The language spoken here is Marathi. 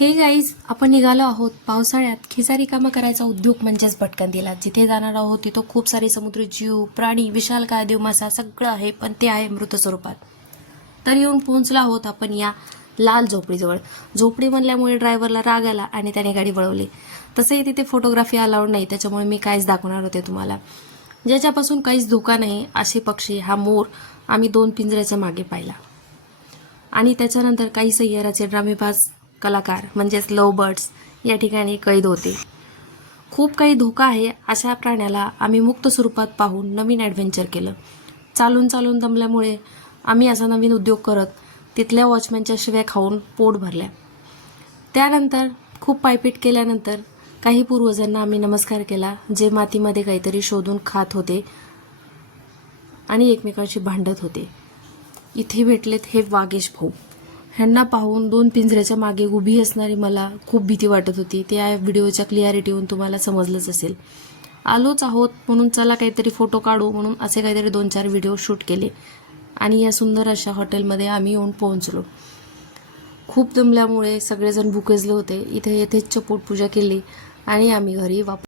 हे गाईज, आपण निघालो आहोत पावसाळ्यात खिसा रिकामा करायचा उद्योग म्हणजेच भटकंतीला. जिथे जाणार आहोत तिथं खूप सारे समुद्री जीव, प्राणी, विशालकाय देव मासा सगळं आहे, पण ते आहे मृत स्वरूपात. तर येऊन पोहोचलो आहोत आपण या लाल झोपडीजवळ. झोपडी म्हणल्यामुळे ड्रायव्हरला राग आला आणि त्याने गाडी वळवली. तसंही तिथे फोटोग्राफी अलाउड नाही, त्याच्यामुळे मी काहीच दाखवणार होते तुम्हाला. ज्याच्यापासून काहीच धोका नाही असे पक्षी, हा मोर आम्ही 2 पिंजऱ्याच्या मागे पाहिला. आणि त्याच्यानंतर काही सय्याराचे ड्रामेबाज कलाकार म्हणजेच लव्ह बर्ड्स या ठिकाणी कैद होते. खूप काही धोका आहे अशा प्राण्याला आम्ही मुक्त स्वरूपात पाहून नवीन ॲडव्हेंचर केलं. चालून चालून दमल्यामुळे आम्ही असा नवीन उद्योग करत तिथल्या वॉचमॅनच्या शिव्या खाऊन पोट भरल्या. त्यानंतर खूप पायपीट केल्यानंतर काही पूर्वजांना आम्ही नमस्कार केला, जे मातीमध्ये काहीतरी शोधून खात होते आणि एकमेकांशी भांडत होते. इथे भेटलेत हे वागेश भाऊ. ह्यांना पाहून 2 पिंजऱ्याच्या मागे उभी असणारी मला खूप भीती वाटत होती. ते या व्हिडिओच्या क्लिअरिटीहून तुम्हाला समजलंच असेल. आलोच आहोत म्हणून चला काहीतरी फोटो काढू म्हणून असे काहीतरी 2-4 व्हिडिओ शूट केले आणि या सुंदर अशा हॉटेलमध्ये आम्ही येऊन पोहोचलो. खूप दमल्यामुळे सगळेजण भुकेजले होते. इथे यथेच्छ पोटपूजा केली आणि आम्ही घरी वापस